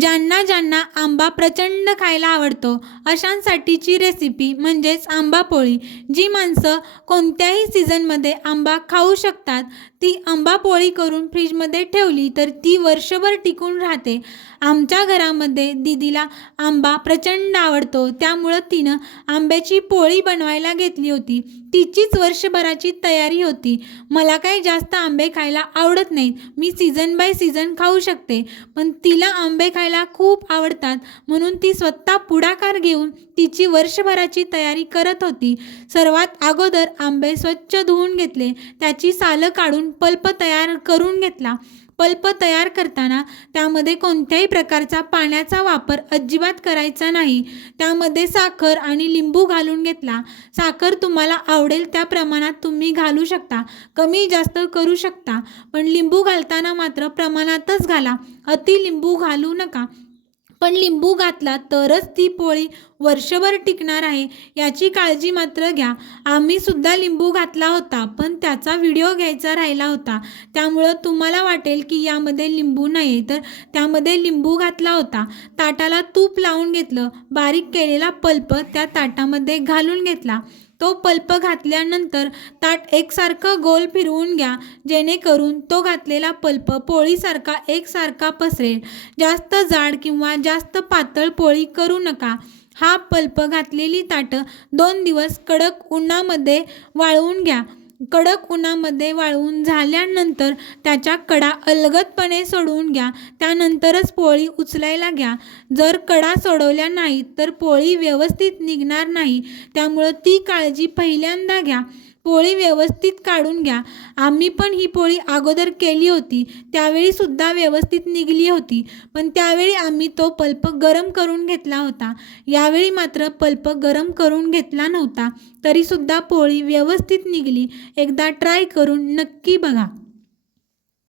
ज्यांना ज्यांना आंबा प्रचंड खायला आवडतो अशांसाठीची रेसिपी म्हणजेच आंबा पोळी। जी माणसं कोणत्याही सीझनमध्ये आंबा खाऊ शकतात ती आंबा पोळी करून फ्रीजमध्ये ठेवली तर ती वर्षभर टिकून राहते। आमच्या घरामध्ये दीदीला आंबा प्रचंड आवडतो, त्यामुळं तिनं आंब्याची पोळी बनवायला घेतली होती। तिचीच वर्षभराची तयारी होती। मला काही जास्त आंबे खायला आवडत नाहीत, मी सीझन बाय सीझन खाऊ शकते, पण तिला आंबे खायला खूप आवडतात म्हणून ती स्वतः पुढाकार घेऊन तिची वर्षभराची तयारी करत होती। सर्वात अगोदर आंबे स्वच्छ धुवून घेतले, त्याची सालं काढून पल्प तयार करून घेतला। पल्प तयार करताना त्यामध्ये कोणत्याही प्रकारचा पाण्याचा वापर अजिबात करायचा नाही। त्यामध्ये साखर आणि लिंबू घालून घेतला। साखर तुम्हाला आवडेल त्या प्रमाणात तुम्ही घालू शकता, कमी जास्त करू शकता, पण लिंबू घालताना मात्र प्रमाणातच घाला, अति लिंबू घालू नका। पण लिंबू घातला तरच ती पोळी वर्षभर टिकणार आहे याची काळजी मात्र घ्या। आम्ही सुद्धा लिंबू घातला होता, पण त्याचा व्हिडिओ घ्यायचा राहिला होता, त्यामुळं तुम्हाला वाटेल की यामध्ये लिंबू नाही, तर त्यामध्ये लिंबू घातला होता। ताटाला तूप लावून घेतलं, बारीक केलेला पल्प त्या ताटामध्ये घालून घेतला। तो पल्प घातल्यानंतर ताट एकसारखं गोल फिरवून घ्या, जेणेकरून तो घातलेला पल्प पोळीसारखा एकसारखा पसरेल। जास्त जाड किंवा जास्त पातळ पोळी करू नका। हा पल्प घातलेली ताटं 2 दिवस कडक उन्हामध्ये वाळवून घ्या। कडक उन्हामध्ये वाळवून झाल्यानंतर त्याच्या कडा अलगदपणे सोडवून घ्या, त्यानंतरच पोळी उचलायला घ्या। जर कडा सोडवल्या नाहीत तर पोळी व्यवस्थित निघणार नाही, त्यामुळं ती काळजी पहिल्यांदा घ्या। पोळी व्यवस्थित काढून घ्या। आम्ही पण ही पोळी अगोदर केली होती, त्यावेळी सुद्धा व्यवस्थित निघली होती, पण त्यावेळी आम्ही तो पल्प गरम करून घेतला होता। यावेळी मात्र पल्प गरम करून घेतला नव्हता, तरीसुद्धा पोळी व्यवस्थित निघली। एकदा ट्राय करून नक्की बघा।